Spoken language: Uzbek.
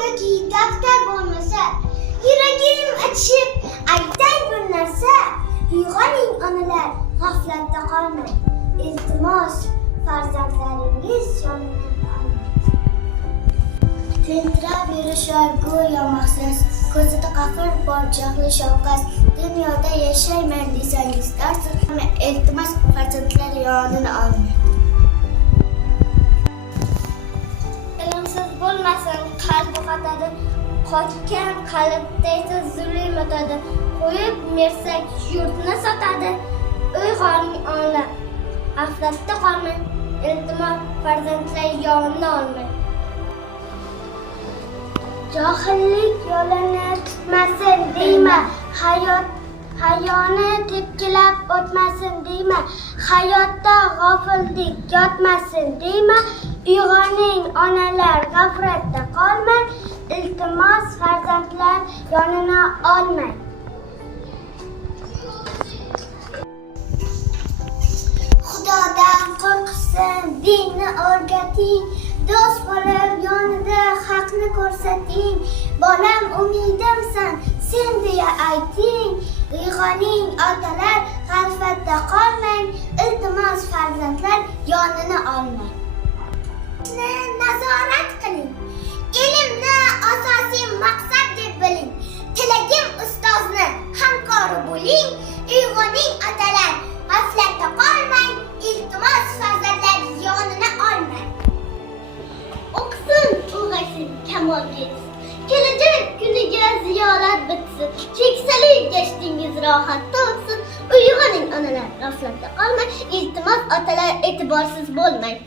yoki daftar bo'lmasa, yuragim achib aytay bir narsa. Uyg'oning onalar, g'aflatda qolmang. Iltimos, farzandlaringiz yonidan olmang. Tentirab yurishar go'yo maqsad, ko'zida qahr bor jahli shafqat. Dunyoda yashayman desangiz darsiz, iltimos farzandlar yonidan olmang. Ilmsiz bo'lmasin qalbi qotadi, qotgan qalbda esa zulm o'tadi. Qo'yib mersak yurtni sotadi. Uyg'oning onalar, g'aflatda qolmang. Iltimos farzandlar yonidan olmang. Johillik yo'lini tutmasin deyma, hayoni tepkilab o'tmasin deyma, hayotda g'ofillik yotmasin deyma. Uyg'oning onalar, g'aflatda qolmang. Iltimos farzandlar yonini olmang. Xudodan qo'rqsin, dinni o'rgating, do'st bo'lib yonida haqni ko'rsating. Bolam umidimsan, sen deya ayting. Uyg'oning otalar, g'aflatda qolmang. Iltimos farzandlar yonini olmang. Nazorat qiling. Ilmni asosiy maqsad deb biling. Tilagim ustozni hamkori bo'ling. Uyg'oning otalar, g'aflatda qolmang. Iltimos farzandlar yonini olmang. O'qisin, ulg'aysin, kamolga yetsin. Kelajak kuniga ziyorat bitsin. Keksalik yashtingiz rohat topsin. Uyg'oning onalar, g'aflatda qolmang. Iltimos otalar, e'tiborsiz bo'lmang.